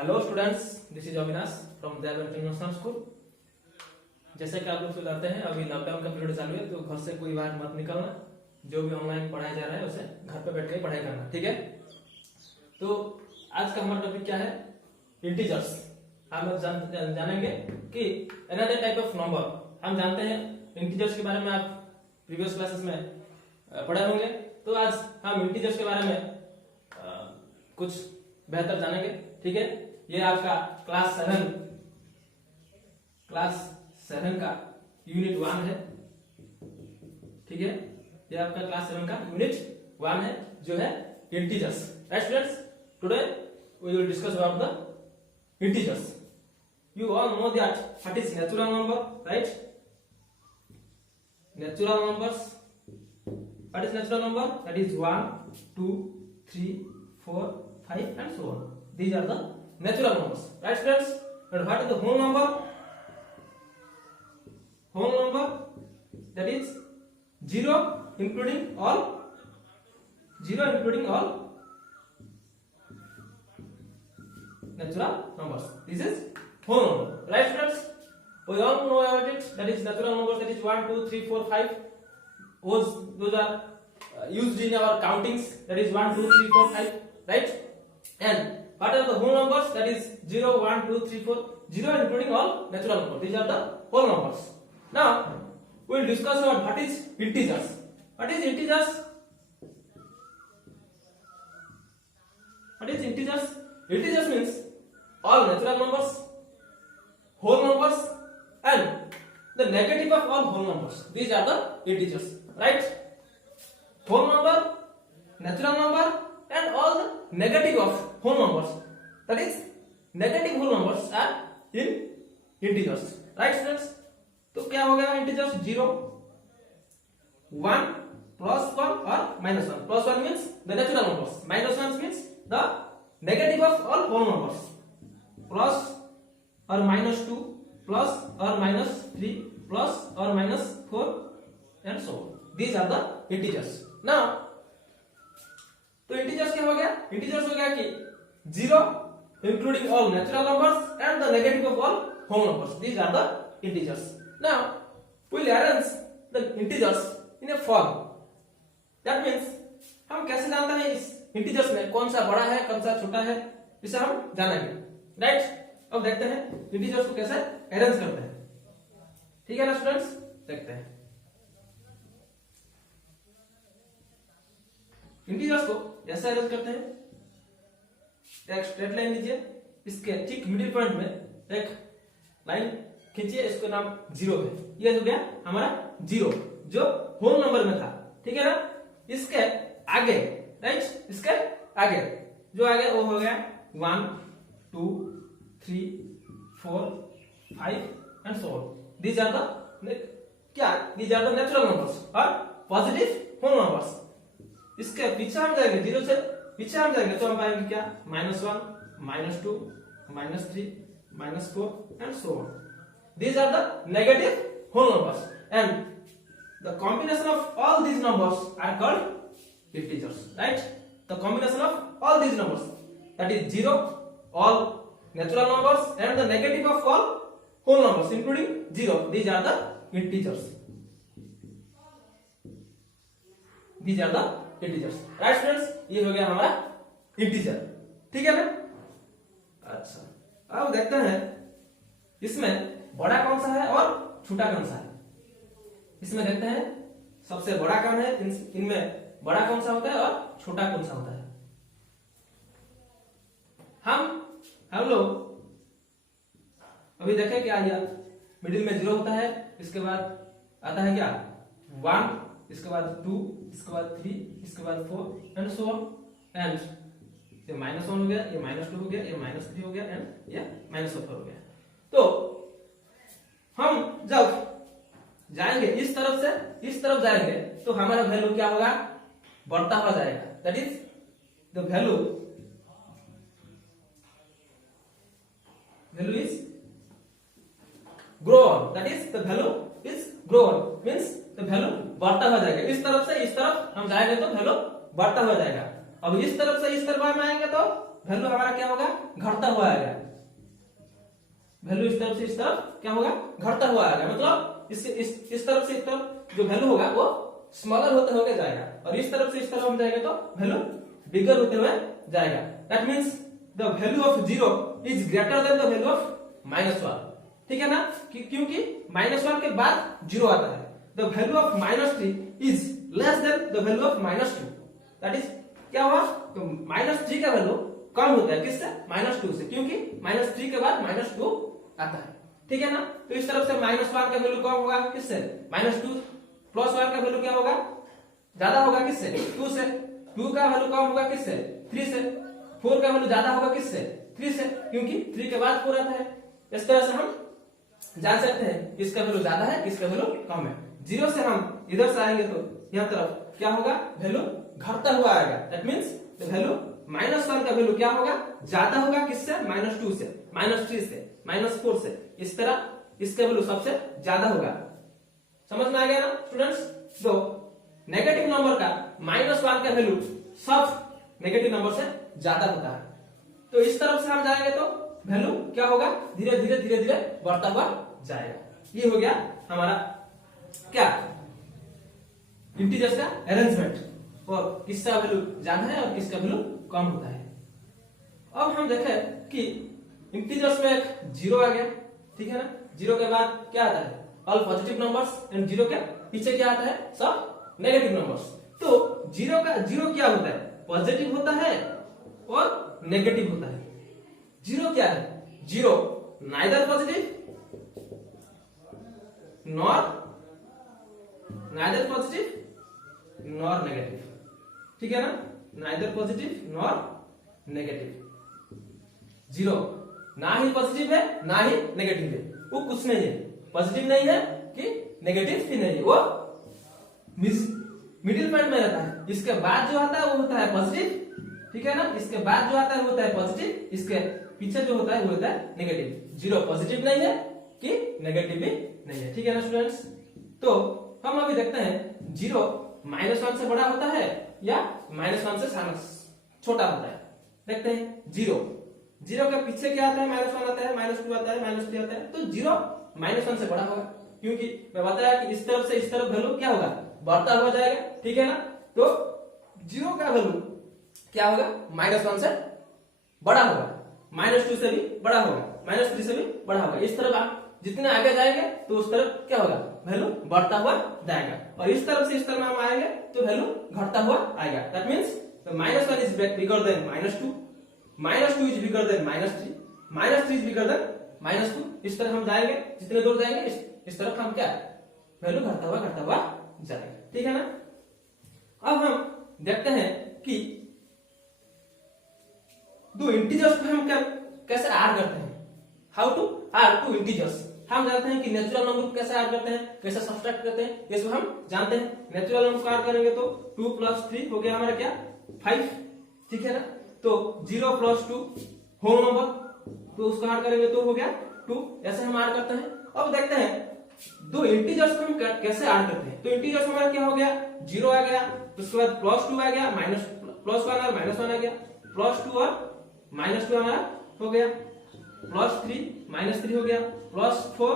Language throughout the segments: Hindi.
Hello students, this is Avinash from Dayal international school. जैसे कि आप लोग जानते हैं, अभी लॉकडाउन का पीरियड चालू है, तो घर से कोई बाहर मत निकलना। जो भी ऑनलाइन पढ़ाया जा रहा है उसे घर पे बैठ के पढ़ाई करना, ठीक है। तो आज का हमारा टॉपिक क्या है? इंटीजर्स। हम लोग जानेंगे कि अनदर टाइप ऑफ नंबर। हम जानते हैं इंटीजर्स के बारे में, आप प्रीवियस क्लासेस में पढ़े होंगे। तो आज हम इंटीजर्स के बारे में कुछ बेहतर जानेंगे, ठीक है। ये आपका क्लास 7 का यूनिट 1 है, ठीक है। ये आपका क्लास 7 का यूनिट 1 है, जो है integers. Right students, today we will discuss about the integers. You all know that what is natural number, right? Natural numbers. What is natural number? That is 1, 2, 3, 4, 5 and so on. These are the natural numbers, right students? And what is the whole number? Whole number, that is 0 including all natural numbers. This is whole number, right students? We all know about it. That is natural numbers, that is 1, 2, 3, 4, 5. Those are used in our countings. That is 1, 2, 3, 4, 5, right? And what are the whole numbers? That is 0, 1, 2, 3, 4. 0 including all natural numbers. These are the whole numbers. Now we will discuss about what is integers. What is integers? What is integers? Integers means all natural numbers, whole numbers and the negative of all whole numbers. These are the integers, right? Whole number, natural number and all the negative of whole numbers. That is negative whole numbers are in integers, right students? तो क्या हो गया integers? 0, 1, +1 or -1. +1 means the natural numbers, -1 means the negative of all whole numbers. Plus or -2, plus or -3, plus or -4 and so on. These are the integers. Now तो integers क्या हो गया? Integers हो गया कि 0 including all natural numbers and the negative of all whole numbers. These are the integers. Now we will arrange the integers in a form. That means हम कैसे जानते हैं इस integers में कौन सा बड़ा है, कौन सा छोटा है, इसे हम जानेंगे, राइट? अब देखते हैं इंटीजर्स को कैसे अरेंज करते हैं, ठीक है ना स्टूडेंट्स? देखते हैं इंटीजर्स को कैसे अरेंज करते हैं। एक स्ट्रेट लाइन लीजिए, इसके ठीक मिडिल पॉइंट में एक लाइन खींचिए, इसका नाम 0 है। ये हो गया हमारा 0 जो होल नंबर में था, ठीक है ना। इसके आगे, राइट, इसके आगे जो आगे वो हो गया 1, 2, 3, 4, 5 and so on. These are the क्या? These are the natural numbers और positive whole numbers. इसके पीछे हम जाएंगे, 0 से पीछे हम जाएंगे तो हम पाएंगे क्या? -1, -2, -3, -4 and so on. These are the negative whole numbers and the combination of all these numbers are called integers, right? The combination of all these numbers, that is 0, all natural numbers and the negative of all whole numbers including 0. These are the integers. These are the integers, right students? ये हो गया हमारा इंटीजर, ठीक है ना। अच्छा, अब देखते हैं इसमें बड़ा कौन सा है और छोटा कौन सा है। इसमें देखते हैं सबसे बड़ा कौन है, इनमें बड़ा कौन सा होता है और छोटा कौन सा होता है। हम लोग अभी देखें क्या आया, मिडिल में 0 होता है, इसके बाद आता है क्या 1, इसके बाद 2, इसके बाद 3, इसके बाद 4 एंड सो ऑन। एंड ये -1 हो गया, ये -2 हो गया, ये -3 हो गया एंड ये -4 हो गया। तो हम जब जाएंगे इस तरफ से इस तरफ जाएंगे तो हमारा वैल्यू क्या होगा? बढ़ता हुआ जाएगा। That is the value is grow on. That is the value is grow on means the value बढ़ता हुआ जाएगा। इस तरफ से इस तरफ हम जाएंगे तो वैल्यू बढ़ता हुआ जाएगा। अब इस तरफ से इस तरफ हम आएंगे तो वैल्यू हमारा क्या होगा, घटता हुआ आएगा। वैल्यू इस तरफ से इस तरफ क्या होगा, घटता हुआ आएगा। मतलब इस तरफ से इस तरफ जो वैल्यू होगा वो स्मॉलर होते होके जाएगा, और इस तरफ से इस तरफ हम जाएंगे तो वैल्यू बिगर होते हुए जाएगा। That means the value of 0 is greater than the value of -1। ठीक है ना, क्योंकि -1 के बाद 0 आता है। The value of -3 is less than the value of -2। That is क्या हुआ, तो -3 का वैल्यू कम होता है किससे, -2 से, क्योंकि -3 के बाद -2 आता है। ठीक है ना, तो इस तरफ से -1 का वैल्यू कम होगा किससे, -2, +1 का वैल्यू क्या होगा, ज्यादा होगा किससे, 2 से, 2 का वैल्यू कम होगा किससे, 3 से, 4 का वैल्यू ज्यादा होगा किससे, 3 से, क्योंकि 3 के बाद 4 आता है। इस तरह से हम जान सकते हैं किसका वैल्यू ज्यादा है, किसका वैल्यू कम है। 0 से हम इधर से आएंगे तो यह तरफ क्या होगा, वैल्यू घटता हुआ आएगा। दैट मींस द वैल्यू -1 का वैल्यू क्या होगा, ज्यादा होगा किससे, -2 से, -3 से, -4 से। इस तरह इसका वैल्यू सबसे ज्यादा होगा। समझ में आ गया ना स्टूडेंट्स। तो नेगेटिव नंबर का -1 का वैल्यू सब नेगेटिव नंबर से ज्यादा होता है। तो इस तरफ से हम जाएंगे तो वैल्यू क्या होगा, धीरे धीरे धीरे धीरे बढ़ता हुआ जाएगा। ये हो गया हमारा क्या, इंटीजर्स का अरेंजमेंट, और किसका वैल्यू ज्यादा है और किसका वैल्यू कम होता है। अब हम देखें कि इंटीजर्स में एक 0 आ गया। ठीक है ना, 0 के बाद क्या आता है, ऑल पॉजिटिव नंबर्स, एंड 0 के पीछे क्या आता है, सब नेगेटिव नंबर्स। तो 0 क्या होता है, पॉजिटिव होता है और नेगेटिव होता है। 0 क्या है, 0 नाइदर पॉजिटिव नॉर नेगेटिव। ठीक है ना, नाइदर पॉजिटिव नॉर नेगेटिव। 0 ना ही पॉजिटिव है ना ही नेगेटिव है, वो कुछ नहीं है, पॉजिटिव नहीं है कि नेगेटिव भी नहीं है, वो मिडिल पॉइंट में रहता है। इसके बाद जो आता है वो होता है पॉजिटिव। ठीक है ना, इसके बाद जो आता है वो होता है पॉजिटिव, इसके पीछे जो होता है वो होता है नेगेटिव। 0 पॉजिटिव नहीं है कि नेगेटिव भी नहीं है। ठीक है ना स्टूडेंट्स। तो हम अभी देखते हैं 0 -1 से बड़ा होता है या -1 से छोटा होता है। देखते हैं 0 के पीछे क्या आता है, -1 आता है, -2 आता है, -3 आता है। तो 0 -1 से बड़ा होगा, क्योंकि मैं बताया कि इस तरफ से इस तरफ वैल्यू क्या होगा, बढ़ता हुआ जाएगा। ठीक है ना, तो 0 का वैल्यू क्या होगा, -1 से बड़ा होगा, -2 से भी बड़ा होगा, -3 से भी बड़ा होगा। इस तरफ आप जितने आगे जाएंगे तो उस तरफ क्या होगा, वैल्यू बढ़ता हुआ जाएगा, और इस तरफ से इस तरफ हम आएंगे तो वैल्यू घटता हुआ आएगा। That means -1 is bigger than -2, -2 is bigger than -3, -3 is bigger than -2। इस तरफ हम जाएंगे, जितने दूर जाएंगे इस तरफ हम क्या, वैल्यू घटता हुआ जाएगा। ठीक है ना। अब हम देखते हैं कि दो इंटीजर्स को हम कैसे ऐड करते हैं, how to add two integers. हम जानते हैं कि नेचुरल नंबर को कैसे ऐड करते हैं, कैसे सब्ट्रैक्ट करते हैं, ये सब हम जानते हैं। नेचुरल नंबर को ऐड करेंगे तो 2 + 3 हो गया हमारा क्या, 5। ठीक है ना, तो 0 + 2 होल नंबर, तो उसको ऐड करेंगे तो हो गया 2। ऐसे हम ऐड करते हैं। अब देखते हैं दो इंटीजर्स को हम कैसे ऐड करते हैं। तो इंटीजर्स हमारा क्या हो गया, 0 आ गया, उसके बाद +2 आ गया, +1 और -1 आ गया, +2 और -2 हमारा हो गया, +3 -3 हो गया, +4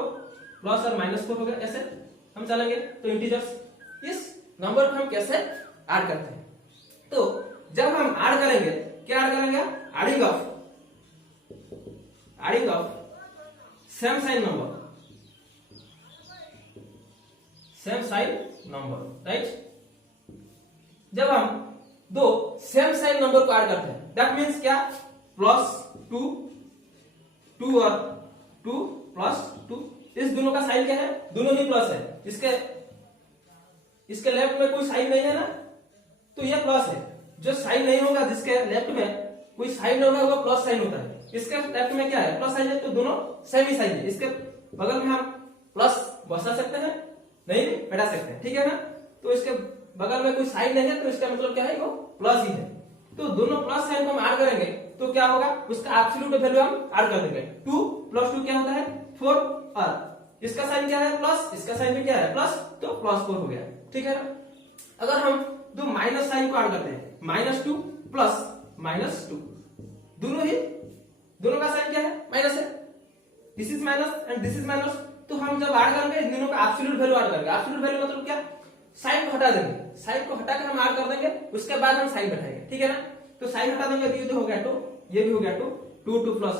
प्लस और -4 हो गया। ऐसे हम चलेंगे। तो इंटीजर्स, इस नंबर को हम कैसे ऐड करते हैं। तो जब हम ऐड करेंगे, क्या ऐड करेंगे, adding of same sign number, right. जब हम दो सेम साइन नंबर को ऐड करते हैं, दैट मींस क्या, +2 2 और 2 +2, इस दोनों का साइन क्या है, दोनों ही प्लस है। इसके लेफ्ट में कोई साइन नहीं है ना, तो यह प्लस है। जो साइन नहीं होगा, जिसके लेफ्ट में कोई साइन नहीं होगा, वो प्लस साइन होता है। इसके लेफ्ट में क्या है, प्लस साइन है, तो दोनों सेम ही साइन है। इसके बगल में हम प्लस बसा सकते हैं, नहीं भी हटा सकते हैं। ठीक है ना। तो इसके बगल में कोई साइन नहीं है, तो इसका मतलब क्या है, वो प्लस ही है। तो दोनों प्लस साइन को हम ऐड करेंगे तो क्या होगा, उसका एब्सोल्यूट वैल्यू हम ऐड कर देंगे। 2 + 2 क्या होता है, 4, और इसका साइन क्या है, प्लस, इसका साइन भी क्या है, प्लस, तो +4 हो गया। ठीक है ना। अगर हम दो माइनस साइन को ऐड करते हैं, -2 + -2, this is minus and this is minus, तो हम जब ऐड करेंगे इन दोनों का एब्सोल्यूट वैल्यू ऐड करेंगे। एब्सोल्यूट वैल्यू मतलब क्या, साइन को हटा देंगे, साइन को हटा कर हम ऐड कर देंगे, उसके बाद हम साइन बैठाएंगे, ठीक है ना। तो साइन हटा देंगे तो ये तो हो गया 2, ये भी हो गया 2, 2 प्लस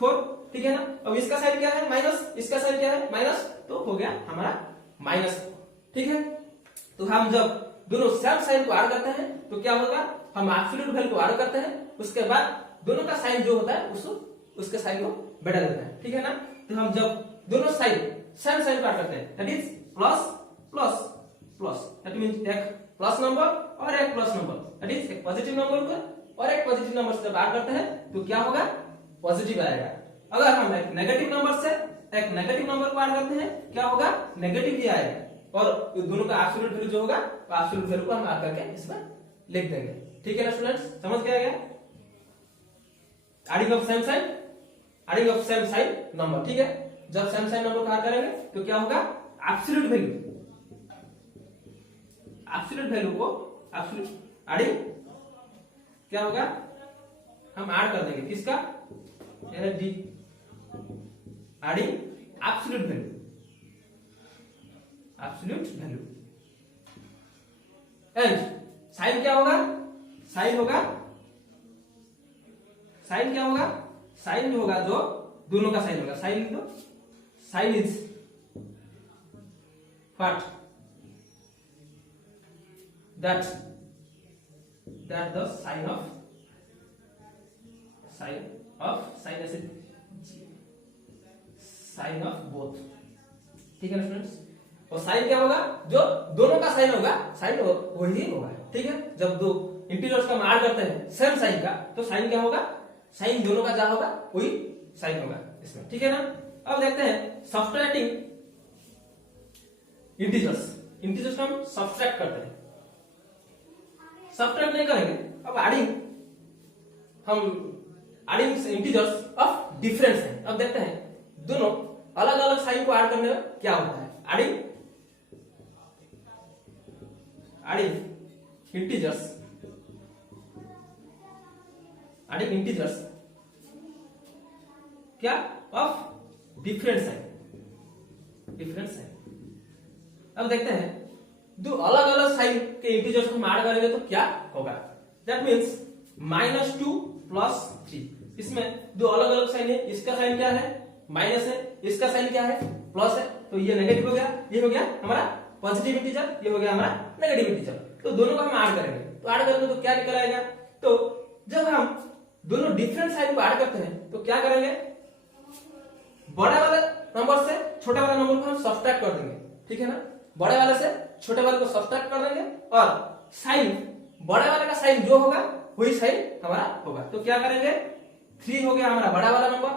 4, ठीक है ना। अब इसका साइन क्या है माइनस, इसका साइन क्या है माइनस, तो हो गया हमारा माइनस, ठीक है। तो हम जब दोनों सेम साइन को ऐड करते हैं तो क्या होगा, हम एब्सोल्यूट वैल्यू को ऐड करते हैं, उसके बाद दोनों का साइन जो होता है उसके साइन को बढ़ा देते हैं, ठीक है ना। तो हम जब दोनों साइन सेम साइन को ऐड करते हैं that is plus plus plus, that means एक प्लस नंबर और एक प्लस नंबर, दैट इज एक पॉजिटिव नंबर को और एक पॉजिटिव नंबर से जब ऐड करते हैं तो क्या होगा, पॉजिटिव आएगा। अगर हम एक नेगेटिव नंबर से एक नेगेटिव नंबर को ऐड करते हैं क्या होगा, नेगेटिव ही आएगा, और दोनों का एब्सोल्यूट वैल्यू जो होगा वो एब्सोल्यूट वैल्यू को हम ऐड करके इसमें लिख देंगे, ठीक है ना स्टूडेंट्स, समझ गया क्या। Adding of same sign, adding of same sign number, ठीक है। जब सेम साइन नंबर को ऐड करेंगे तो क्या होगा, एब्सोल्यूट वैल्यू, एब्सोल्यूट वैल्यू को एब्सोल्यूट एडिंग क्या होगा, हम ऐड कर देंगे किसका, the adding absolute value, absolute value. And sign क्या होगा, साइन होगा, साइन क्या होगा, साइन जो होगा जो दोनों का साइन होगा, साइन तो sign is what, that the sign of sign of both, ठीक है ना स्टूडेंट्स। और साइन क्या होगा, जो दोनों का साइन होगा, साइन वही होगा, ठीक है। जब दो इंटीजर्स का ऐड करते हैं सेम साइन का तो साइन क्या होगा, साइन दोनों का क्या होगा वही साइन होगा इसमें, ठीक है ना। अब देखते हैं सब्ट्रैक्टिंग इंटीजर्स, इंटीजर्स को हम सब्ट्रैक्ट करते हैं, सब्ट्रैक्ट नहीं करेंगे। अब एडिंग, हम एडिंग इंटीजर्स ऑफ डिफरेंस है। अब देखते हैं दोनों अलग अलग साइन को ऐड करने में क्या होता है, एडिंग इंटीजर्स, एडिंग इंटीजर्स क्या of different sign, different sign. अब देखते हैं दो अलग अलग साइन के इंटीजर्स को हम ऐड करेंगे तो क्या होगा, दैट मींस -2 प्लस 3, इसमें दो अलग अलग साइन है, इसका साइन क्या है माइनस है, इसका साइन क्या है प्लस है, तो ये नेगेटिव हो गया, ये हो गया हमारा पॉजिटिव इंटीजर, ये हो गया हमारा नेगेटिव इंटीजर। तो दोनों को हम ऐड करेंगे, तो ऐड करेंगे तो क्या निकल आएगा, तो जब हम दोनों डिफरेंट साइन को ऐड करते हैं तो क्या करेंगे, बड़े वाले नंबर से छोटे वाले नंबर को हम सब्ट्रैक्ट कर देंगे, ठीक है ना। बड़े वाले से छोटे वाले को सब्ट्रैक्ट कर देंगे और साइन बड़े वाले का साइन जो होगा वही साइन हमारा होगा। तो क्या करेंगे, 3 हो गया हमारा बड़ा वाला नंबर,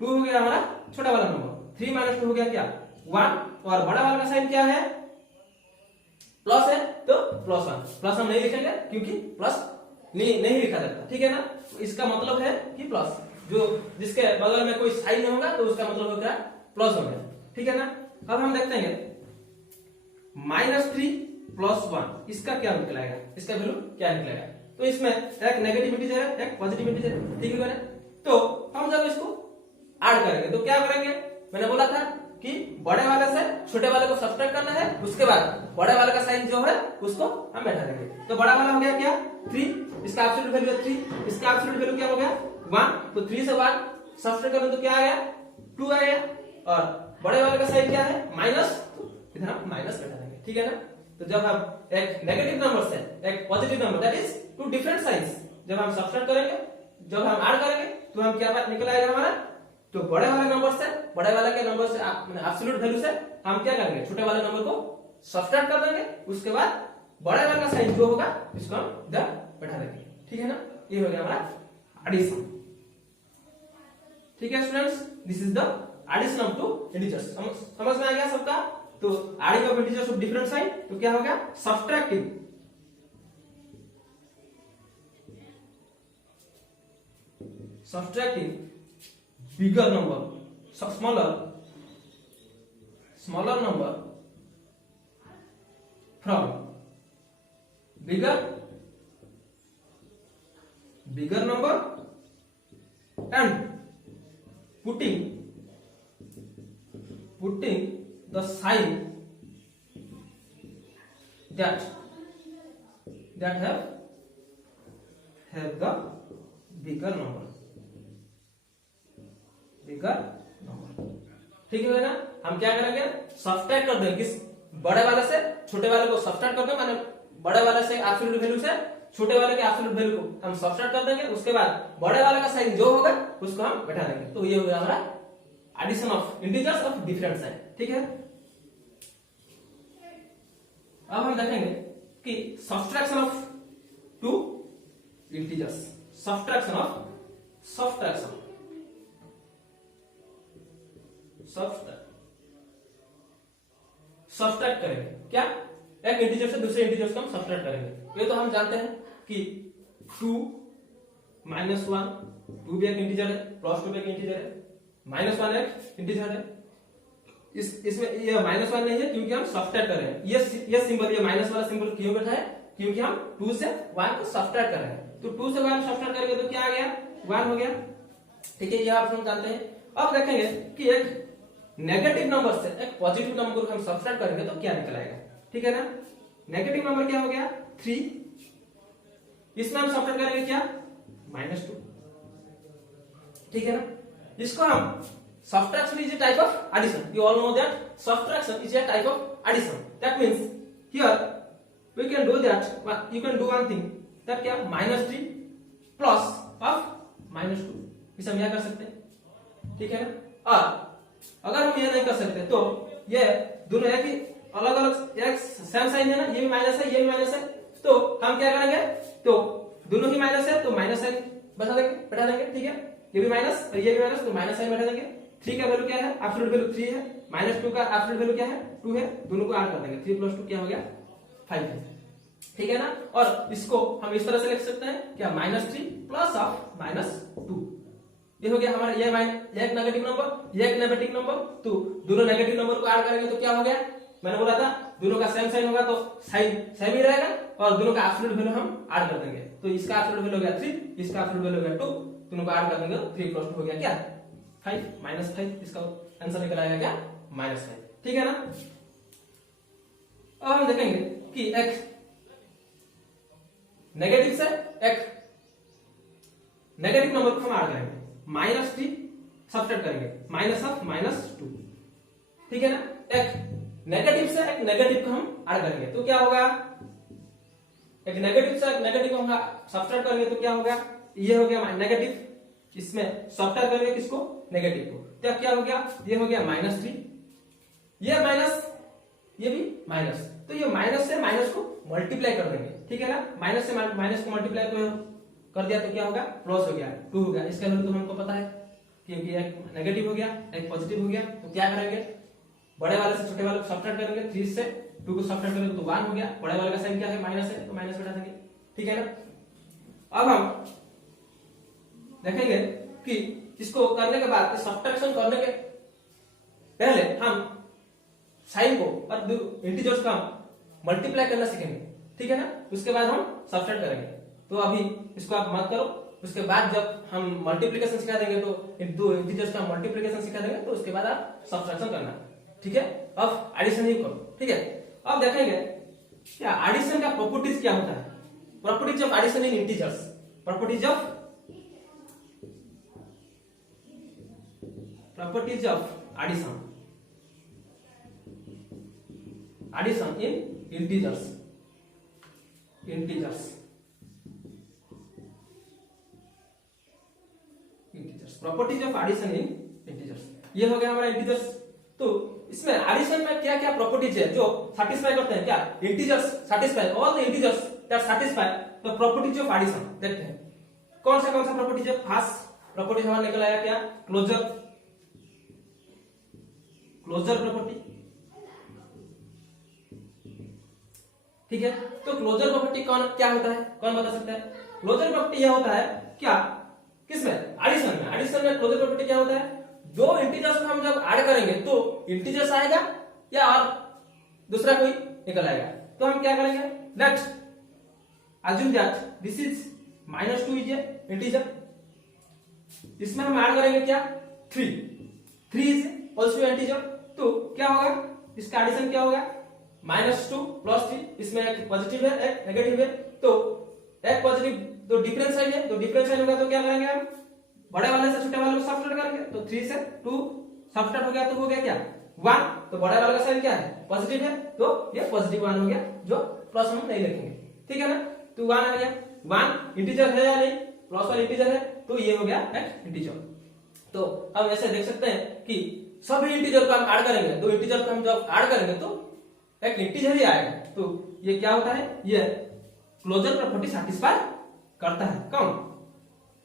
2 हो गया हमारा छोटा वाला नंबर, 3 - 2 हो गया क्या 1, और बड़ा वाला का साइन क्या है प्लस है, तो +1, प्लस हम नहीं लिखेंगे क्योंकि प्लस नहीं लिखा जाता, ठीक है ना। इसका मतलब है कि प्लस, जो जिसके बगल में कोई साइन नहीं होगा तो उसका मतलब होता है प्लस हो गया, ठीक है ना। अब हम देखते हैं -3 + 1 इसका क्या निकलेगा, इसका वैल्यू क्या निकलेगा। तो इसमें एक नेगेटिव इंटीजर है, एक पॉजिटिव इंटीजर है, ठीक है ना। तो हम जब इसको ऐड करेंगे तो क्या करेंगे, मैंने बोला था कि बड़े वाले से छोटे वाले को सब्ट्रैक्ट करना है, उसके बाद बड़े वाले का साइन जो है उसको हम बैठा देंगे। तो बड़ा वाला हो गया क्या 3, इसका एब्सोल्यूट वैल्यू है 3, इसका एब्सोल्यूट वैल्यू क्या हो गया 1, तो 3 से 1 सब्ट्रैक्ट करें तो क्या आया 2 आया, और बड़े वाले का साइन क्या है माइनस, तो इधर हम माइनस बैठा देंगे, ठीक है ना। तो जब हम एक नेगेटिव नंबर से एक positive number that is two different signs जब हम सब्ट्रैक्ट करेंगे, जब हम ऐड करेंगे तो हम क्या बात निकल आएगा हमारा, तो बड़े वाले नंबर से बड़े वाले के नंबर से एब्सोल्यूट वैल्यू से हम क्या करेंगे छोटे वाले नंबर को सब्ट्रैक्ट कर देंगे, उसके बाद बड़े वाले का साइन जो होगा इसको हम इधर बैठा देंगे, ठीक है ना। ये हो गया हमारा एडिशन, ठीक है students, this is the addition of two integers. समझ में आ गया सबका। तो adding of integers of different sign तो क्या हो गया subtracting, subtracting bigger number, smaller number from bigger number and putting putting the sign that have the bigger number. ठीक है ना? हम क्या करेंगे, सब्सट्रैक्ट कर देंगे किस बड़े वाले से छोटे वाले को सब्सट्रैक्ट कर देंगे, माने बड़े वाले से एब्सोल्यूट वैल्यू से छोटे वाले के एब्सोल्यूट वैल्यू को हम सब्सट्रैक्ट कर देंगे, उसके बाद बड़े वाले का साइन जो होगा उसको हम बैठा देंगे। तो ये हो गया हमारा addition of integers of different sign. ठीक है, अब हम देखेंगे कि subtraction of two integers, subtract करेंगे क्या, एक इंटीजर से दूसरे इंटीजर को हम सब्सट्रैक्ट करेंगे। ये तो हम जानते हैं कि 2 -1, 2 भी एक इंटीजर है, +2 भी एक इंटीजर है, -1 एक इंटीजर है। इसमें ये -1 नहीं है क्योंकि हम सब्सट्रैक्ट कर रहे हैं। ये सिंबल, ये माइनस वाला सिंबल क्यों बैठा है, क्योंकि हम 2 से 1 को सब्सट्रैक्ट कर रहे हैं। तो 2 से 1 सब्सट्रैक्ट करेंगे तो क्या आ गया, 1 हो गया। ठीक है, ये आप हम जानते हैं। अब देखेंगे कि एक नेगेटिव नंबर से एक पॉजिटिव नंबर को हम सब्सट्रैक्ट करेंगे तो क्या निकल आएगा। ठीक है ना, नेगेटिव नंबर क्या हो गया 3, इसमें हम सब्सट्रैक्ट करेंगे क्या -2। ठीक है ना, इसको हम subtraction is a type of addition. You all know that subtraction is a type of addition. That means here we can do that, you can do one thing, that क्या -3 plus of -2, इसे हम यह कर सकते हैं। ठीक है ना, और अगर हम ये नहीं कर सकते तो ये दोनों एक ही अलग अलग एक सेम साइन है ना, ये भी माइनस है, ये भी माइनस है, तो हम क्या करेंगे, तो दोनों ही माइनस है तो माइनस साइन बैठा देंगे। ठीक है, ये भी माइनस और ये भी माइनस, तो माइनस साइन बैठा देंगे। 3 का वैल्यू क्या है, एब्सोल्यूट वैल्यू 3 है, -2 का एब्सोल्यूट वैल्यू क्या है 2 है, दोनों को ऐड कर देंगे, 3 + 2 क्या हो गया 5 है। ठीक है ना, और इसको हम इस तरह से लिख सकते हैं क्या, -3 प्लस ऑफ -2, ये हो गया हमारा ये एक नेगेटिव नंबर, ये एक नेगेटिव नंबर, तो दोनों नेगेटिव नंबर को ऐड करेंगे तो क्या हो गया, मैंने बोला था दोनों का सेम साइन होगा तो साइन सेम ही रहेगा, और दोनों का एब्सोल्यूट वैल्यू हम ऐड कर देंगे। तो इसका एब्सोल्यूट वैल्यू हो गया 3, इसका एब्सोल्यूट वैल्यू हो गया 2, दोनों को ऐड कर देंगे तो 3 + 2 हो गया क्या 5, -5, इसका आंसर निकल आएगा क्या -5। ठीक है ना, अब हम देखेंगे कि एक नेगेटिव से एक नेगेटिव नंबर को हम ऐड करेंगे, -3 सब्ट्रैक्ट करेंगे, -2। ठीक है ना, एक नेगेटिव से एक नेगेटिव को हम ऐड करेंगे तो क्या होगा, एक नेगेटिव से एक नेगेटिव को हम सब्ट्रैक्ट करेंगे तो क्या होगा, ये हो गया नेगेटिव, इसमें सब्ट्रैक्ट करेंगे किसको, नेगेटिव को, तो क्या हो गया, ये हो गया -3, ये माइनस, ये भी माइनस, तो ये माइनस से माइनस को मल्टीप्लाई कर देंगे। ठीक है ना, माइनस से माइनस को मल्टीप्लाई कर दिया तो क्या होगा, प्लस हो गया, 2 हो गया। इसका वैल्यू तो हमको पता है क्योंकि एक नेगेटिव हो गया एक पॉजिटिव हो गया, तो क्या करेंगे, बड़े वाले से छोटे वाले को सब्ट्रैक्ट करेंगे, 3 से 2 को सब्ट्रैक्ट करेंगे तो 1 हो गया, बड़े वाले का साइन क्या है माइनस है तो माइनस बैठा देंगे। ठीक है ना, अब हम देखेंगे कि इसको करने के बाद, सब्ट्रैक्शन करने के पहले हम साइन को और इंटीजर्स का मल्टीप्लाई करना सीखेंगे। ठीक है ना, उसके बाद हम सब्ट्रैक्ट करेंगे। तो अभी इसको आप मत करो, उसके बाद जब हम मल्टीप्लिकेशन सिखा देंगे तो दो इंटीजर्स का मल्टीप्लिकेशन सिखा देंगे तो उसके बाद आप सब्ट्रैक्शन करना। ठीक है, अब एडिशन ही करो। ठीक है, अब देखेंगे क्या एडिशन का प्रॉपर्टीज क्या होता है, properties of addition in integers, properties of addition, addition in integers, properties of addition in integers, ये हो गया हमारा इंटीजर्स। तो इसमें एडिशन में क्या क्या प्रॉपर्टीज है जो सैटिस्फाई करते हैं, क्या integers satisfy all the integers that satisfy the properties of addition. देखते हैं कौन सा प्रॉपर्टीज है। फर्स्ट प्रॉपर्टी हमारा निकल आया क्या, क्लोजर प्रॉपर्टी। ठीक है, तो क्लोजर प्रॉपर्टी कौन क्या होता है, कौन बता सकता है। क्लोजर प्रॉपर्टी यह होता है क्या, किसमें, एडिशन में। एडिशन में क्लोजर प्रॉपर्टी क्या होता है, दो इंटीजर्स को हम जब ऐड करेंगे तो इंटीजर्स आएगा या और दूसरा कोई निकल आएगा। तो हम क्या करेंगे, next assume that this is -2 is a integer, इसमें हम ऐड करेंगे क्या 3 इज ऑल्सो इंटीजर। तो क्या होगा, इसका एडिशन क्या होगा, -2 +3, इसमें एक पॉजिटिव है एक नेगेटिव है, तो एक पॉजिटिव तो डिफरेंस साइन है, तो डिफरेंस साइन होगा तो क्या करेंगे हम, बड़े वाले से छोटे वाले को सब्ट्रैक्ट करेंगे, तो 3 से 2 सब्ट्रैक्ट हो गया तो हो गया क्या 1, तो बड़े वाले का साइन क्या है पॉजिटिव है, तो ये पॉजिटिव 1 हो गया, जो प्लस हम नहीं लिखेंगे, ठीक है ना। तो 1 आ गया, 1 इंटीजर है या नहीं, +1 इंटीजर है, तो ये हो गया एक इंटीजर। तो अब ऐसे देख सकते हैं कि सभी इंटीजर को हम ऐड करेंगे, दो इंटीजर को हम जब ऐड करेंगे तो एक इंटीजर ही आएगा, तो ये क्या होता है, ये क्लोजर प्रॉपर्टी सैटिस्फाई करता है, कौन,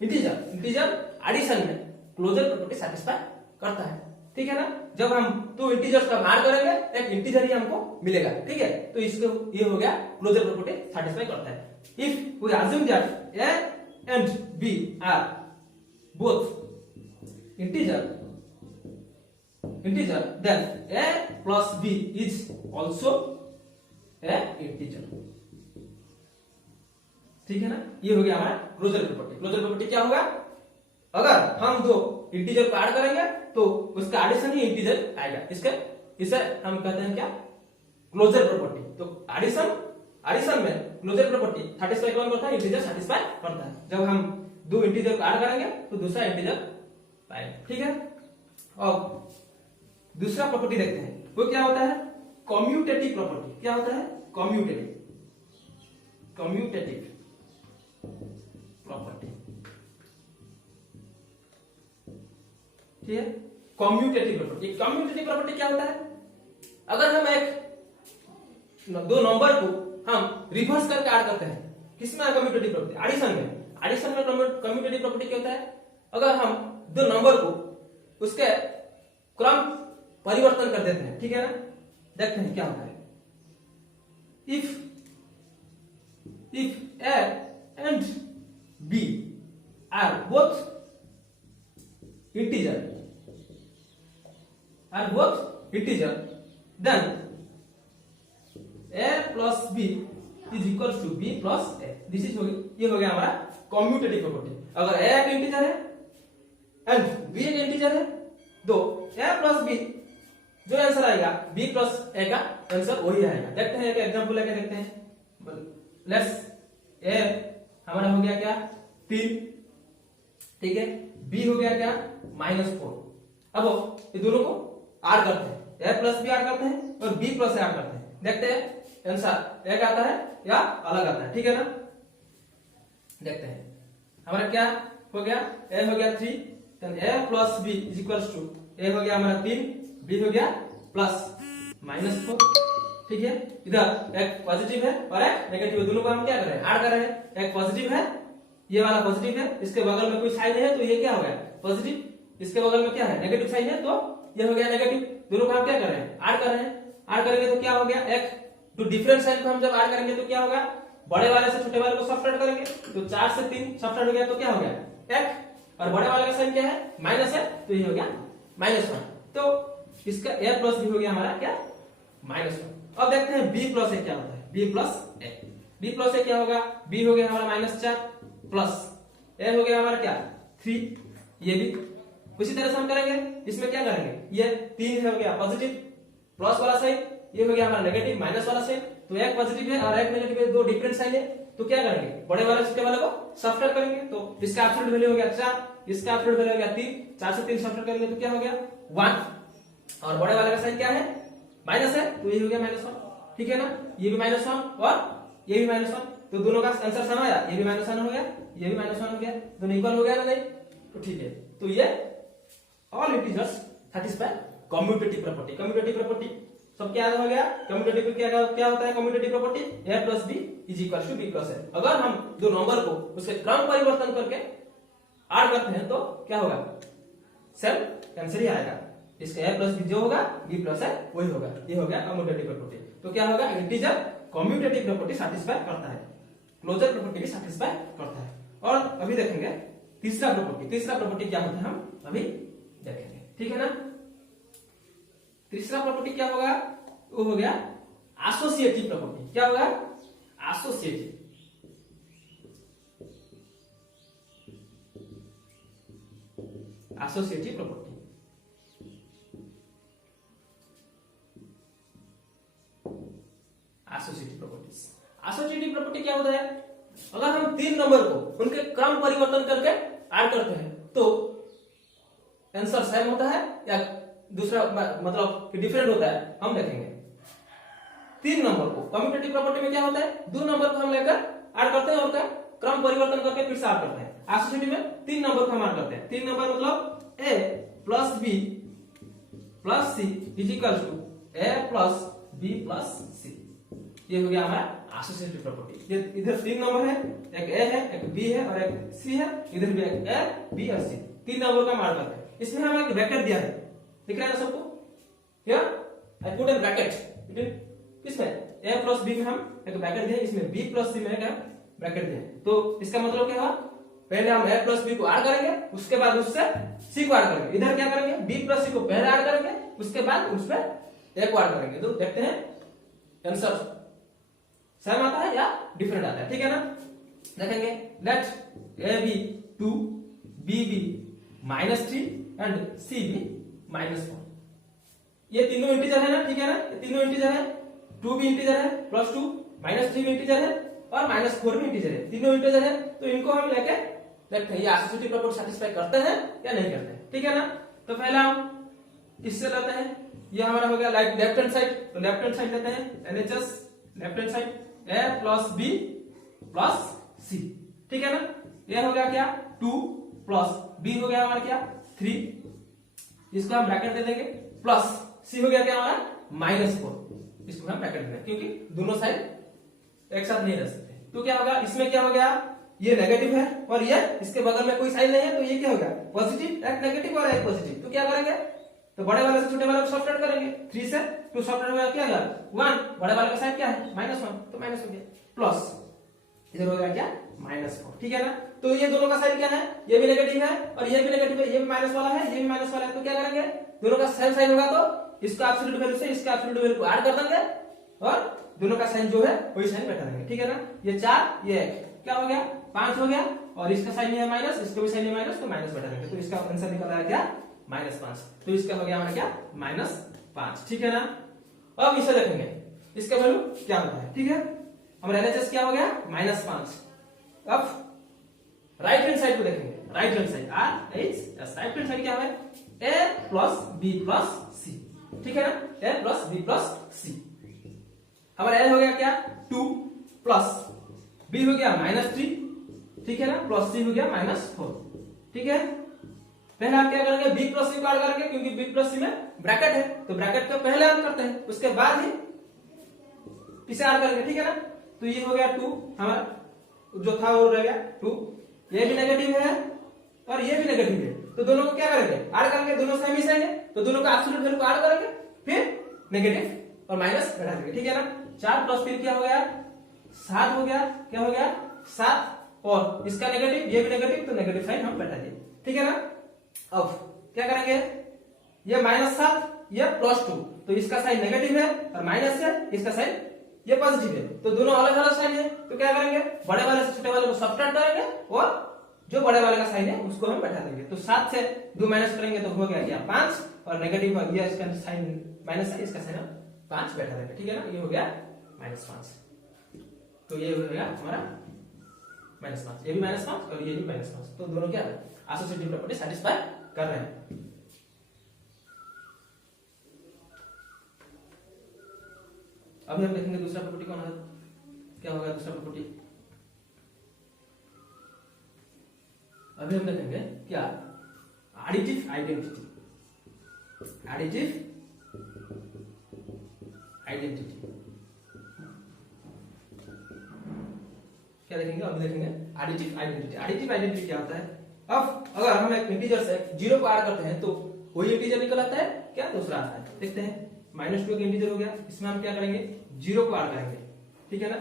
इंटीजर, इंटीजर एडिशन में क्लोजर प्रॉपर्टी सैटिस्फाई करता है, ठीक है ना। जब हम दो इंटीजर्स का ऐड करेंगे एक इंटीजर ही हमको मिलेगा, ठीक है, तो इसको ये हो गया क्लोजर प्रॉपर्टी सैटिस्फाई करता है। If we assume that a and b are both integer, then a plus b is also a integer, ठीक है ना। ये हो गया हमारा क्लोजर प्रॉपर्टी। क्लोजर प्रॉपर्टी क्या होगा, अगर हम दो इंटीजर को ऐड करेंगे तो उसका एडिशन ही इंटीजर आएगा, इसे हम कहते हैं क्या, क्लोजर प्रॉपर्टी। तो एडिशन में क्लोजर प्रॉपर्टी सैटिस्फाई कौन करता है, इंटीजर सैटिस्फाई करता है। जब हम दो इंटीजर को ऐड करेंगे तो दूसरा इंटीजर पाएंगे, ठीक है। अब दूसरा प्रॉपर्टी देखते हैं, वो क्या होता है, कम्यूटेटिव प्रॉपर्टी। क्या होता है, कम्यूटेटिव प्रॉपर्टी, ठीक है। कम्यूटेटिव प्रॉपर्टी, कम्यूटेटिव प्रॉपर्टी क्या होता है, अगर हम एक दो नंबर को हम रिवर्स करके ऐड करते हैं, किसमें कम्यूटेटिव प्रॉपर्टी, एडिशन में कम्यूटेटिव प्रॉपर्टी क्या होता है, अगर हम दो नंबर को उसके क्रम परिवर्तन कर देते हैं, ठीक है ना। देखते हैं क्या होता है, if a and b are both integer, then a plus b is equals to b plus a, this is ये हो गया हमारा कम्यूटेटिव प्रॉपर्टी। अगर a एक इंटीजर है एंड b एक इंटीजर है, तो a प्लस b जो आंसर आएगा b प्लस a का आंसर वही आएगा। देखते हैं एक एग्जांपल लेके देखते हैं, लेट्स a हमारा हो गया क्या 3, ठीक है, b हो गया क्या -4। अब ये दोनों को ऐड करते हैं, a प्लस b ऐड करते हैं और b प्लस a ऐड करते हैं, देखते हैं आंसर एक आता है या अलग आता है, ठीक है ना। देखते हैं हमारा क्या हो गया, a हो गया 3, then a plus b is equals to a हो गया हमारा 3, b हो गया प्लस -4, ठीक है। इधर एक पॉजिटिव है और एक नेगेटिव है, दोनों को हम क्या कर रहे हैं, ऐड कर रहे हैं। एक पॉजिटिव है, ये वाला पॉजिटिव है, इसके बगल में कोई साइन है तो ये क्या हो गया पॉजिटिव, इसके बगल में क्या है नेगेटिव साइन है तो ये हो गया नेगेटिव। दोनों को हम क्या कर रहे हैं, ऐड कर रहे हैं। ऐड करेंगे तो क्या हो गया, एक तो डिफरेंट साइन को हम जब ऐड करेंगे तो क्या होगा, बड़े वाले से छोटे वाले को सब्ट्रैक्ट करेंगे, तो 4 से 3 सब्ट्रैक्ट हो गया तो क्या हो गया 1, और बड़े वाले का साइन क्या है माइनस है, तो ये हो गया -1, तो इसका a प्लस b हो गया हमारा क्या -1। अब देखते हैं b प्लस a क्या होता है, b प्लस a क्या होगा, b हो गया हमारा -4 प्लस a हो गया हमारा क्या 3, ये भी उसी तरह से हम करेंगे। इसमें क्या करेंगे, ये 3 हो गया पॉजिटिव प्लस वाला साइन, ये हो गया हमारा नेगेटिव माइनस वाला साइन, तो एक पॉजिटिव है और एक नेगेटिव है, दो डिफरेंट साइन है, तो क्या करेंगे बड़े वाले छोटे वाले को सब्ट्रैक्ट करेंगे, तो इसका एब्सोल्यूट वैल्यू हो गया 4, इसका एब्सोल्यूट वैल्यू हो गया 3, 4 से 3 सब्ट्रैक्ट करेंगे तो क्या हो गया 1, और बड़े वाले का साइन क्या है माइनस है, तो ये हो गया -1, ठीक है ना। ये भी -1 और ये भी -1, तो दोनों का आंसर सम आया, ये भी -1 हो गया, ये भी -1 हो गया, दोनों इक्वल हो गया ना, नहीं तो ठीक है। तो ये all integers satisfy commutative property. Commutative property सब क्या हो गया, कम्यूटेटिव क्या होता है, commutative property a plus b is equal to b plus a। अगर हम दो नंबर को उसके क्रम परिवर्तन करके ऐड करते हैं तो क्या होगा, सेम आंसर ही आएगा, इसका a प्लस b जो होगा b प्लस a वही होगा। ये हो गया कम्यूटेटिव प्रॉपर्टी। तो क्या होगा, इंटीजर कम्यूटेटिव प्रॉपर्टी सैटिस्फाई करता है, क्लोजर प्रॉपर्टी भी सैटिस्फाई करता है। और अभी देखेंगे तीसरा प्रॉपर्टी क्या होता है, हम अभी देखेंगे, ठीक है ना। तीसरा प्रॉपर्टी क्या होगा, वो हो गया एसोसिएटिव प्रॉपर्टी। क्या होगा, एसोसिएटिव प्रॉपर्टी। प्रॉपर्टी क्या होता है, अगर हम तीन नंबर को उनके क्रम परिवर्तन करके ऐड करते हैं तो आंसर सेम होता है या दूसरा मतलब डिफरेंट होता है, हम देखेंगे। तीन नंबर को कम्यूटेटिव प्रॉपर्टी में क्या होता है, दो नंबर को हम लेकर ऐड करते हैं और उनका क्रम परिवर्तन करके फिर से ऐड करते हैं। एसोसिएटिव में तीन नंबर को हम ऐड करते हैं, तीन नंबर मतलब a plus b plus c is equal to a plus b plus c. ये हो गया हमारा एसोसिएटिव प्रॉपर्टी। ये इधर तीन नंबर है, एक a है, एक b है और एक c है, इधर भी एक a, b और c, तीन नंबर का ऐड करते हैं। इसमें हम एक ब्रैकेट दिया है, दिख रहा है ना सबको, here I put A bracket किसमें a प्लस b में हम एक ब्रैकेट दिया, इसमें b प्लस c में एक ब्रैकेट दिया। तो इसका मतलब क्या हुआ, पहले हम a प्लस b को ऐड करेंगे, उसके बाद उससे c को ऐड करेंगे। इधर क्या करेंगे, b प्लस c को पहले ऐड करेंगे, उसके बाद उसमें a को ऐड करेंगे। तो देखते हैं आंसर सेम आता है या डिफरेंट आता है, ठीक है ना। देखेंगे let a be 2 b be -3 and c be -4। ये तीनों इंटीजर है ना, ठीक है ना, ये तीनों इंटीजर है, 2 भी इंटीजर है, +2 -3 भी इंटीजर है और -4 भी इंटीजर है, तीनों इंटीजर है। तो इनको हम लेके देखते हैं ये एसोसिएटिव प्रॉपर्टी सैटिस्फाई करते हैं या नहीं करते हैं, ठीक है ना। तो पहला हम इससे लेते हैं, ये हमारा हो गया लेफ्ट हैंड साइड, तो लेफ्ट हैंड साइड लेते हैं LHS left hand side a plus b plus c, ठीक है ना। ये हो गया क्या 2 प्लस b हो गया हमारा क्या 3, इसको हम ब्रैकेट दे देंगे, प्लस c हो गया क्या हमारा -4, इसको हम ब्रैकेट दे देंगे क्योंकि दोनों साइड एक साथ नहीं रह सकते। तो क्या होगा, इसमें क्या हो गया, ये नेगेटिव है और ये इसके बगल में कोई साइन नहीं है, तो ये क्या होगा पॉजिटिव, एक नेगेटिव और एक पॉजिटिव। तो क्या करेंगे, तो बड़े वाले से छोटे वाले को सब्ट्रैक्ट करेंगे, 3 से 2 सब्ट्रैक्ट होगा क्या होगा 1, बड़े वाले का साइन क्या है -1, तो माइनस हो गया, प्लस इधर हो गया क्या -4, ठीक है ना। तो ये दोनों का साइन क्या है, ये भी नेगेटिव है और ये भी नेगेटिव है, ये भी माइनस वाला है, ये भी माइनस वाला है। तो क्या करेंगे, दोनों का सेम साइन होगा तो इसका एब्सोल्यूट वैल्यू से इसका एब्सोल्यूट वैल्यू को ऐड कर देंगे और दोनों का साइन जो है वही साइन बैठा देंगे, ठीक है ना। ये 4 ये 1 क्या हो गया 5 हो गया और इसका साइन है माइनस, इसका भी साइन है माइनस, तो माइनस बैठा देंगे। तो इसका आंसर निकल आया क्या -5, तो इसका हो गया हमारा क्या -5, ठीक है ना। अब इसे देखेंगे इसका वैल्यू क्या होता है, ठीक है। हमारा LHS क्या हो गया -5। अब राइट हैंड साइड को देखेंगे, right hand side RHS, right hand side क्या है a plus b plus c, ठीक है ना, a plus b plus c। हमारा a हो गया क्या 2 प्लस b हो गया -3, ठीक है ना, प्लस c हो गया -4, ठीक है। पहले हम क्या करेंगे b प्लस c को ऐड करेंगे क्योंकि b प्लस c में ब्रैकेट है, तो ब्रैकेट को पहले ऐड करते हैं, उसके बाद ही इसे ऐड करेंगे, ठीक है ना। तो ये हो गया 2, हमारा जो था वो रह गया 2, ये भी नेगेटिव है और ये भी नेगेटिव है, तो दोनों को क्या करेंगे ऐड करेंगे, दोनों सेम ही साइन है, तो दोनों का एब्सोल्यूट वैल्यू को ऐड करेंगे, फिर नेगेटिव और माइनस बैठा देंगे, ठीक है ना। 4 प्लस 3 क्या हो गया 7 हो गया, क्या हो गया 7 और इसका नेगेटिव, ये भी नेगेटिव, तो नेगेटिव साइन हम बैठा दिए, ठीक है ना। अब क्या करेंगे, ये -7 ये +2, तो इसका साइन नेगेटिव है और माइनस है, इसका साइन ये पॉजिटिव है, तो दोनों अलग अलग साइन है। तो क्या करेंगे, बड़े वाले से छोटे वाले को सब्ट्रैक्ट करेंगे और जो बड़े वाले का साइन है उसको हम बैठा देंगे। तो 7 से 2 माइनस करेंगे तो हो गया 5 और नेगेटिव हो गया, इसका साइन माइनस है, इसका साइन 5 बैठा देंगे, ठीक है ना। ये हो गया -5, तो ये हो गया हमारा -5, ये भी -5 और ये भी -5, तो दोनों क्या एसोसिएटिव प्रॉपर्टी सैटिस्फाई कर रहे हैं। अभी हम देखेंगे दूसरा प्रॉपर्टी कौन है, क्या होगा दूसरा प्रॉपर्टी। अभी हम देखेंगे क्या एडिटिव आइडेंटिटी, एडिटिव आइडेंटिटी क्या देखेंगे, अभी देखेंगे एडिटिव आइडेंटिटी। एडिटिव आइडेंटिटी क्या होता है, अब अगर हम एक इंटीजर से 0 को ऐड करते हैं तो वही इंटीजर निकल आता है क्या दूसरा आता है, देखते हैं। -2 एक इंटीजर हो गया, इसमें हम क्या करेंगे 0 को ऐड करेंगे, ठीक है ना।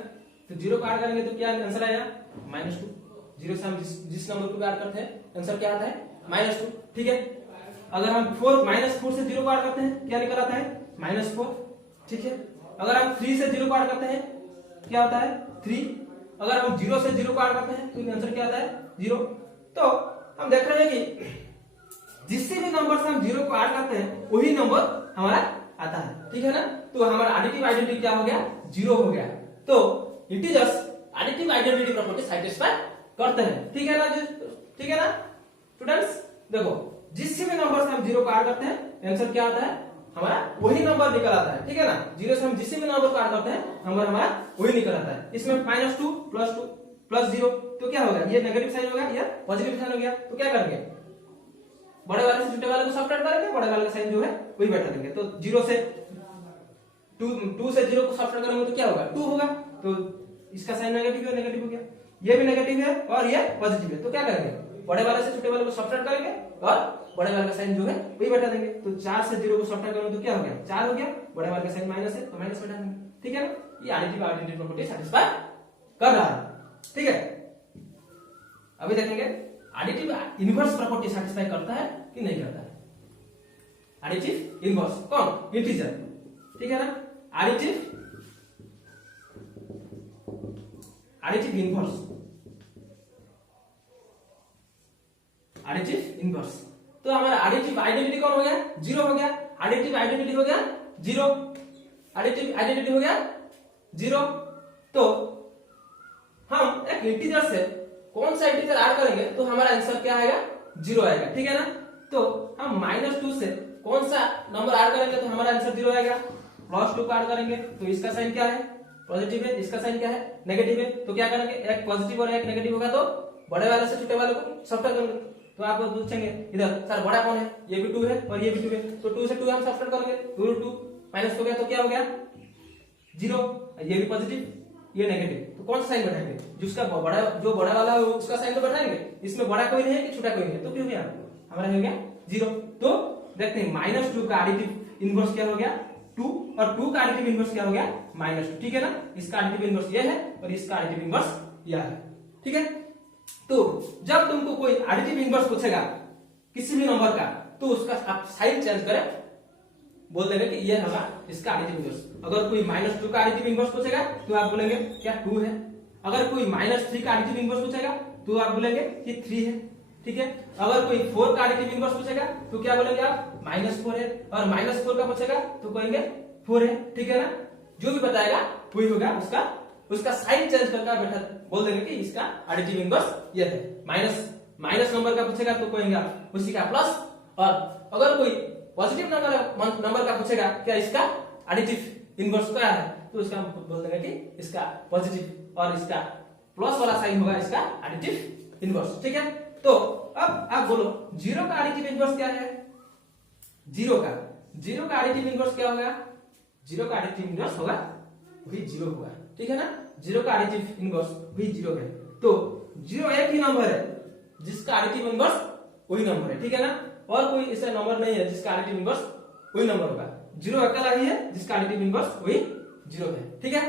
तो 0 को ऐड करेंगे तो क्या आंसर आएगा -2, 0 से हम जिस नंबर को ऐड करते हैं आंसर क्या आता है -2, ठीक है। अगर हम -4 से 0 को ऐड करते हैं क्या निकल आता है -4, ठीक है। अगर हम 3 से 0 को ऐड करते हैं क्या होता है 3, अगर हम 0 से 0 को ऐड करते हैं तो आंसर क्या आता है 0। तो हम देख रहे हैं कि जिससे भी नंबर से हम 0 को ऐड करते हैं वही नंबर हमारा आता है, ठीक है ना। तो हमारा एडिटिव आइडेंटिटी क्या हो गया 0 हो गया। तो integers additive identity property satisfy करते हैं। ठीक है ना जी? ठीक है ना स्टूडेंट्स? देखो जिस भी नंबर से हम जीरो को ऐड करते हैं आंसर क्या आता है हमारा वही नंबर निकल आता है। ठीक है ना? जीरो से हम जिस भी नंबर को ऐड करते हैं नंबर हमारा वही निकल आता है। इसमें -2 प्लस 0 तो क्या होगा, ये नेगेटिव साइन हो गया, ये पॉजिटिव साइन हो गया। तो क्या करेंगे, बड़े वाले से छोटे वाले को सब्ट्रैक्ट करेंगे, बड़े वाले का साइन जो है वही बैठा देंगे। तो 0 से 2 से 0 को सब्ट्रैक्ट करेंगे तो क्या होगा, 2 होगा। तो इसका साइन नेगेटिव है, नेगेटिव हो गया। ये भी नेगेटिव है और ये पॉजिटिव है। तो क्या करेंगे, बड़े वाले से छोटे वाले को सब्ट्रैक्ट करेंगे और बड़े वाले का साइन जो है वही बैठा देंगे। तो 4 से 0 को सब्ट्रैक्ट करेंगे तो क्या हो गया, 4 हो गया। बड़े वाले का साइन माइनस है तो माइनस बैठा देंगे। ठीक है ना? ये एडिटिव आइडेंटिटी प्रॉपर्टी सेटिस्फाई कर रहा है। ठीक है, अभी देखेंगे एडिटिव इनवर्स प्रॉपर्टी सेटिस्फाई करता है कि नहीं करता है। एडिटिव इनवर्स कौन, इंटीजर। ठीक है ना? Additive inverse, additive inverse. तो हमारा एडिटिव आइडेंटिटी कौन हो गया, 0 हो गया। एडिटिव आइडेंटिटी हो गया 0, एडिटिव आइडेंटिटी हो गया 0। तो हम एक इंटीजर से कौन सा इंटीजर ऐड करेंगे तो हमारा आंसर क्या आएगा, 0 आएगा। ठीक है ना? तो हम -2 से कौन सा नंबर ऐड करेंगे तो हमारा आंसर 0 आएगा। +2 का ऐड करेंगे तो इसका साइन क्या है, पॉजिटिव है, इसका साइन क्या है, नेगेटिव है। तो क्या करेंगे, एक पॉजिटिव और एक नेगेटिव होगा तो बड़े वाले से छोटे वाले को सब्ट्रैक्ट करेंगे। तो आप पूछेंगे इधर सर बड़ा कौन है, ये भी 2 है और ये भी 2 है। तो 2 से 2 हम सब्ट्रैक्ट करेंगे, 2 माइनस हो गया तो क्या हो गया 0। ये भी पॉजिटिव ये नेगेटिव। तो कौन सा साइन बैठाएंगे, जो बड़ा वाला हो उसका साइन तो बैठाएंगे। इसमें बड़ा कोई नहीं है कि छोटा कोई नहीं है, तो क्यों गया हमारा हो गया 0। तो देखते हैं -2 का एडिटिव इनवर्स क्या हो गया 2 और 2 का एडिटिव इनवर्स क्या हो गया -2। ठीक है ना? इसका एडिटिव इनवर्स ये है और इसका एडिटिव इनवर्स यह है। ठीक है? तो जब तुमको कोई एडिटिव इनवर्स पूछेगा किसी भी नंबर का तो उसका आप साइन चेंज करें, बोल देंगे कि ये होगा इसका एडिटिव इनवर्स। अगर कोई -2 का एडिटिव इनवर्स पूछेगा तो आप बोलेंगे क्या 2 है। अगर कोई -3 का एडिटिव इनवर्स पूछेगा तो आप बोलेंगे कि 3 है। ठीक है? अगर कोई 4 का एडिटिव इनवर्स पूछेगा तो क्या बोलेंगे आप -4 है। और -4 का पूछेगा तो कहेंगे 4 है। ठीक है ना? जो भी बताएगा वही होगा, उसका साइन चेंज करके बैठा बोल देंगे कि इसका एडिटिव इनवर्स ये है। माइनस नंबर का पूछेगा तो कहेंगे उसी का प्लस। और अगर कोई पॉजिटिव नंबर का पूछेगा क्या इसका एडिटिव इनवर्स क्या है तो इसका बोल देंगे कि इसका पॉजिटिव और इसका प्लस वाला साइन होगा इसका एडिटिव इनवर्स। ठीक है? तो अब आप बोलो 0 का एडिटिव इनवर्स क्या है, 0 का एडिटिव इनवर्स क्या होगा, 0 का एडिटिव इनवर्स होगा वही 0 होगा। ठीक है ना? 0 का एडिटिव इनवर्स वही 0 है। तो 0 एक ही नंबर है जिसका एडिटिव इनवर्स वही नंबर है। ठीक है ना? और कोई ऐसा नंबर नहीं है जिसका एडिटिव इनवर्स वही नंबर होगा। 0 अकेला ही है जिसका एडिटिव इनवर्स वही 0 है। ठीक है?